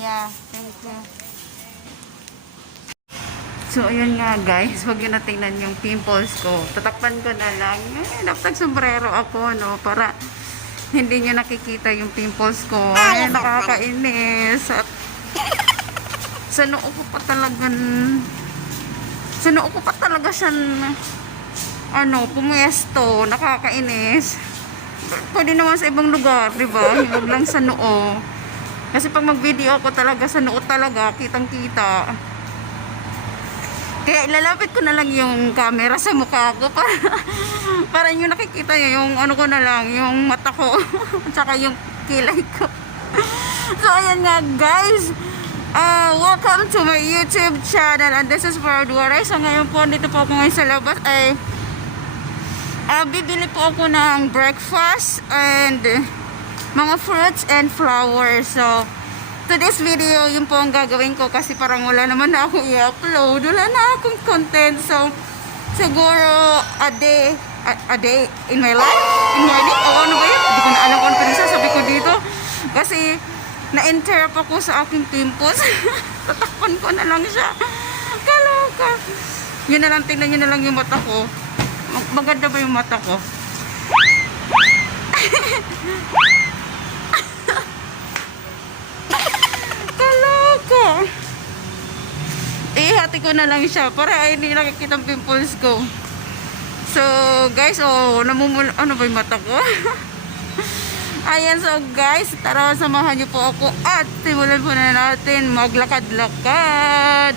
Yeah, thank you. So, ayun nga guys, huwag yun na tingnan yung pimples ko. Tatakpan ko na lang. Dapat sombrero ako, no? Para hindi nyo nakikita yung pimples ko. Ay, nakakainis. At sa noo ko pa talaga siya pumuesto. Nakakainis. Pwede naman sa ibang lugar, diba? Huwag lang sa noo. Kasi pag mag-video ako talaga sa noo talaga, kitang-kita. Kaya ilalapit ko na lang yung camera sa mukha ko para nyo nakikita yung ano ko na lang, yung mata ko at saka yung kilay ko. So ayan nga guys, welcome to my YouTube channel and this is Proud Waray. So ngayon po, dito po ako ngayon sa labas ay bibili po ako ng breakfast and mga fruits and flowers. So today's video, yun po ang gagawin ko kasi parang wala naman na akong i-upload. Wala na akong content. So, siguro a day in my life? Ano ba yun? Hindi ko na alam kung ano pinagsasabi ko dito. Kasi, na-interrupt ako sa aking pimples. Tatakpan ko na lang siya. Kaloka. Yun na lang, tingnan nyo na lang yung mata ko. Maganda ba yung mata ko? Ihati ko na lang siya para hindi nakikita ang pimples ko. So guys, ano ba yung mata ko? Ayan, so guys, tara samahan niyo po ako at simulan po na natin maglakad-lakad.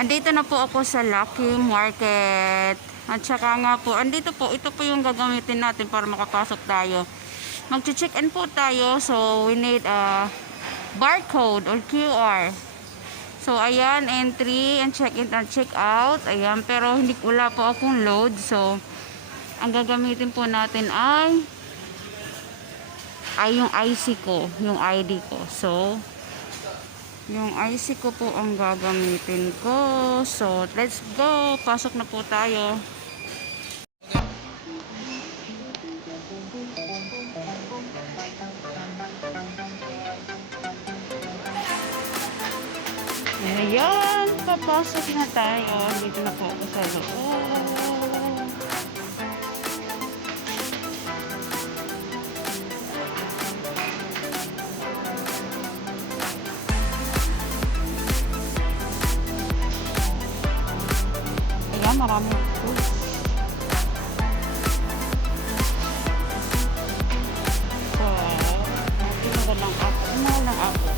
Andito na po ako sa Lucky Market. At saka nga po, andito po, ito po yung gagamitin natin para makapasok tayo. Mag-check-in po tayo. So, we need a barcode or QR. So, ayan, entry and check-in and check-out. Ayan, pero wala po akong load. So, ang gagamitin po natin ay yung IC ko, yung ID ko. So, yung IC ko po ang gagamitin ko. So, let's go. Pasok na po tayo. Ayan, papasok na tayo. Dito na po ako sa loob. Maraming fruits. So, tinanggal lang ako.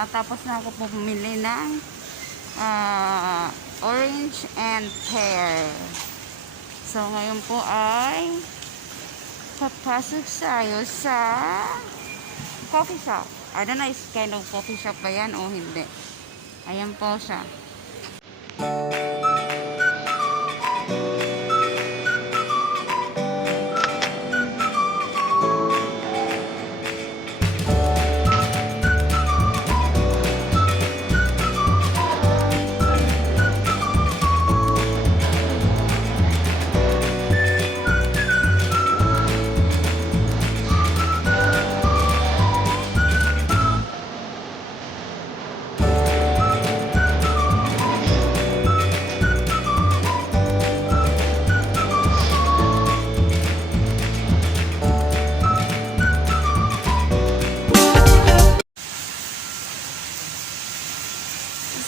natapos na ako pumili ng orange and pear. So, ngayon po ay papasok tayo sa coffee shop. I don't know if kind of coffee shop ba yan o hindi. Ayan po siya.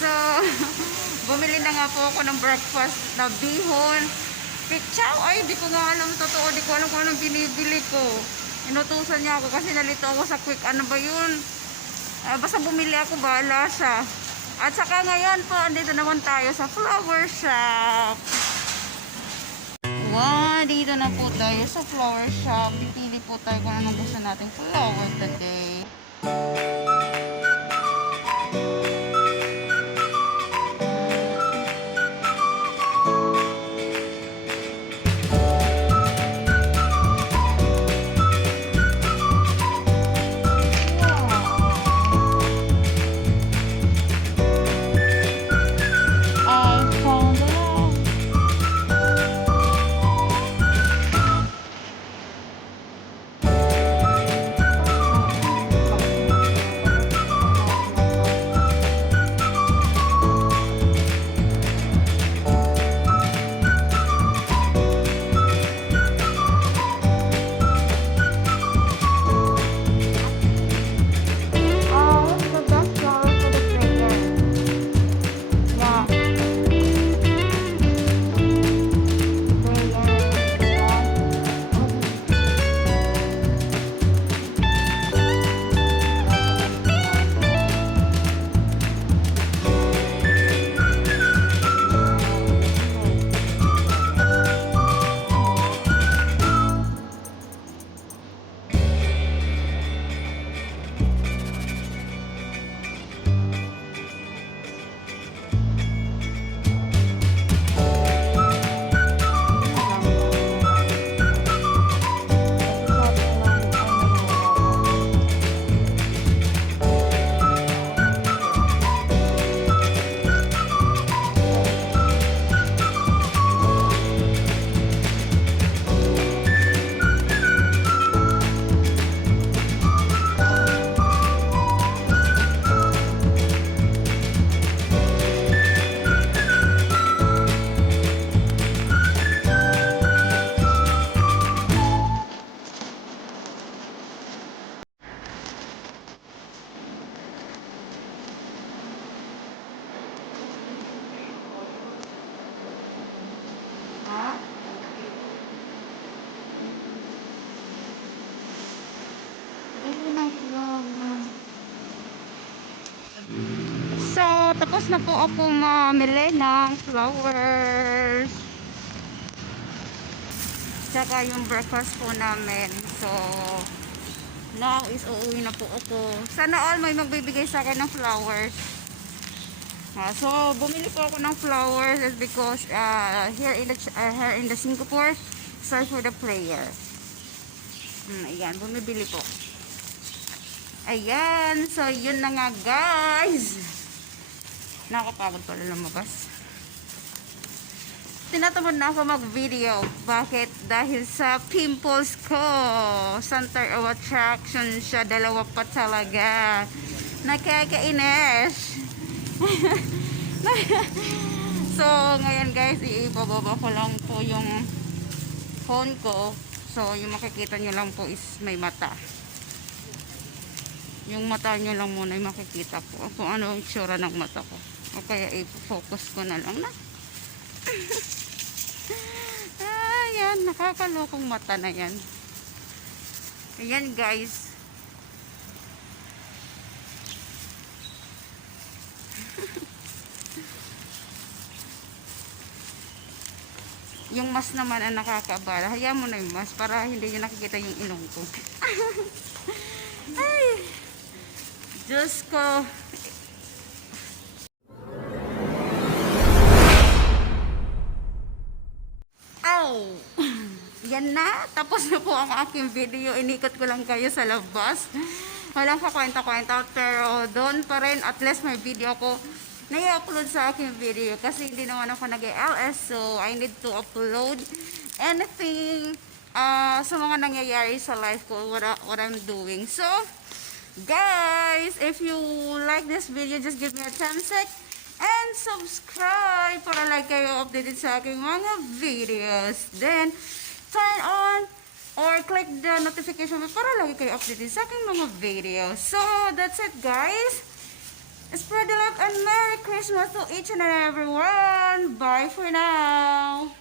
So, bumili na nga po ako ng breakfast na bihon. Pichaw, ay, di ko nga alam totoo. Di ko alam kung anong binibili ko. Inutusan niya ako kasi nalito ako sa quick. Ano ba yun? Basta bumili ako, bahala siya. At saka ngayon po, andito naman tayo sa flower shop. Wow, dito na po tayo sa flower shop. Pipili po tayo kung anong gusto nating flower today. So, tapos na po ako mamili ng flowers. Tsaka yung breakfast po namin. So, now is uuwi na po ako. Sana all may magbibigay sa akin ng flowers. So, bumili po ako ng flowers is because here in the Singapore, search for the prayer. Ayan, bumibili po. Ayan, so yun na nga guys. Nakakapagod pala lumabas. Tinatamad na ako mag-video. Bakit? Dahil sa pimples ko. Center of attraction siya. Dalawa pa talaga. Nakakainis. So, ngayon guys, ibababa ko lang po yung phone ko. So, yung makikita nyo lang po is may mata. Yung mata nyo lang muna yung makikita po. Kung ano ang itsura ng mata ko. O kaya i-focus ko na lang na. Ayan, nakakalokong mata na yan. Ayan guys. mask naman ang nakakaabala. Hayaan mo na yung mask para hindi nyo nakikita yung ilong ko. Ay, Diyos ko. Ow! Yan na. Tapos na po ang aking video. Inikot ko lang kayo sa labas. Walang kakwenta-kwenta. Pero doon pa rin. At least may video ko na i-upload sa aking video. Kasi hindi naman ako nag-LS. So, I need to upload anything sa mga nangyayari sa life ko. What I'm doing. So, guys, if you like this video, just give me a thumbs up and subscribe para like kayo updated sa aking mga videos. Then, turn on or click the notification bell para lagi kayo updated sa aking mga videos. So, that's it guys. Spread the love and Merry Christmas to each and everyone. Bye for now.